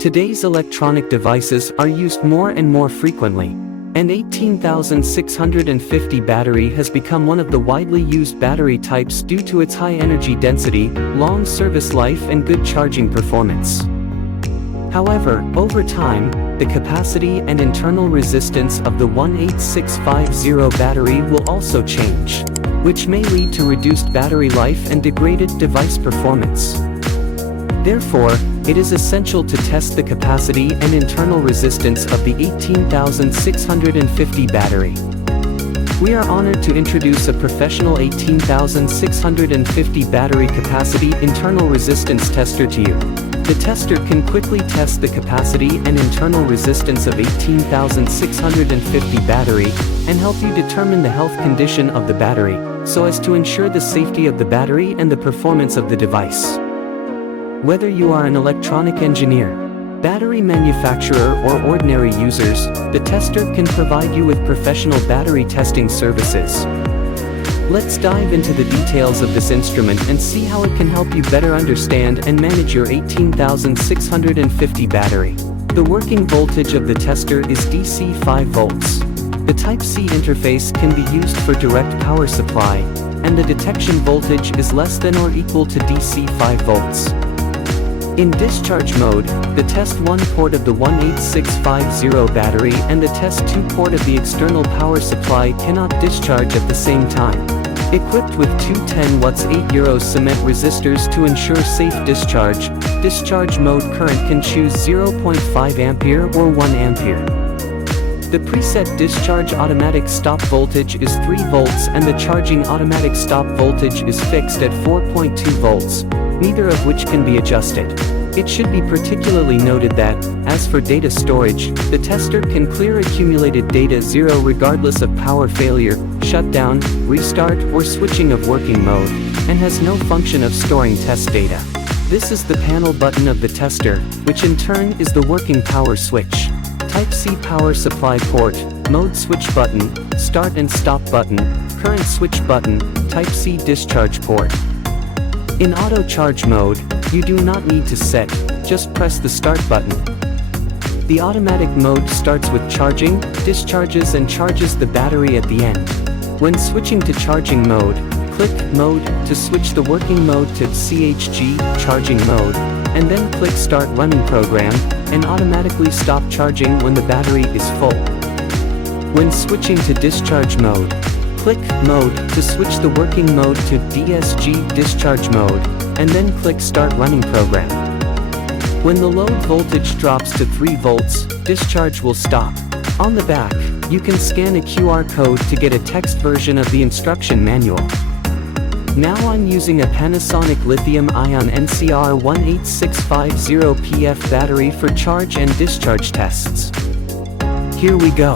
Today's electronic devices are used more and more frequently. An 18650 battery has become one of the widely used battery types due to its high energy density, long service life and good charging performance. However, over time, the capacity and internal resistance of the 18650 battery will also change, which may lead to reduced battery life and degraded device performance. Therefore, it is essential to test the capacity and internal resistance of the 18650 battery. We are honored to introduce a professional 18650 battery capacity internal resistance tester to you. The tester can quickly test the capacity and internal resistance of 18650 battery and help you determine the health condition of the battery, so as to ensure the safety of the battery and the performance of the device. Whether you are an electronic engineer, battery manufacturer or ordinary users, the tester can provide you with professional battery testing services. Let's dive into the details of this instrument and see how it can help you better understand and manage your 18650 battery. The working voltage of the tester is DC 5 volts. The Type-C interface can be used for direct power supply, and the detection voltage is less than or equal to DC 5 volts. In discharge mode, the test 1 port of the 18650 battery and the test 2 port of the external power supply cannot discharge at the same time. Equipped with two 10 watts 8 euros cement resistors to ensure safe discharge mode current can choose 0.5 ampere or 1 ampere. The preset discharge automatic stop voltage is 3 volts and the charging automatic stop voltage is fixed at 4.2 volts, neither of which can be adjusted. It should be particularly noted that, as for data storage, the tester can clear accumulated data zero regardless of power failure, shutdown, restart or switching of working mode, and has no function of storing test data. This is the panel button of the tester, which in turn is the working power switch. Type-C power supply port, mode switch button, start and stop button, current switch button, Type-C discharge port. In auto charge mode, you do not need to set, just press the start button. The automatic mode starts with charging, discharges and charges the battery at the end. When switching to charging mode, click Mode to switch the working mode to CHG, charging mode, and then click Start Running Program, and automatically stop charging when the battery is full. When switching to discharge mode, click Mode to switch the working mode to DSG, discharge mode, and then click Start Running Program. When the load voltage drops to 3 volts, discharge will stop. On the back, you can scan a QR code to get a text version of the instruction manual. Now I'm using a Panasonic lithium-ion NCR 18650PF battery for charge and discharge tests. Here we go.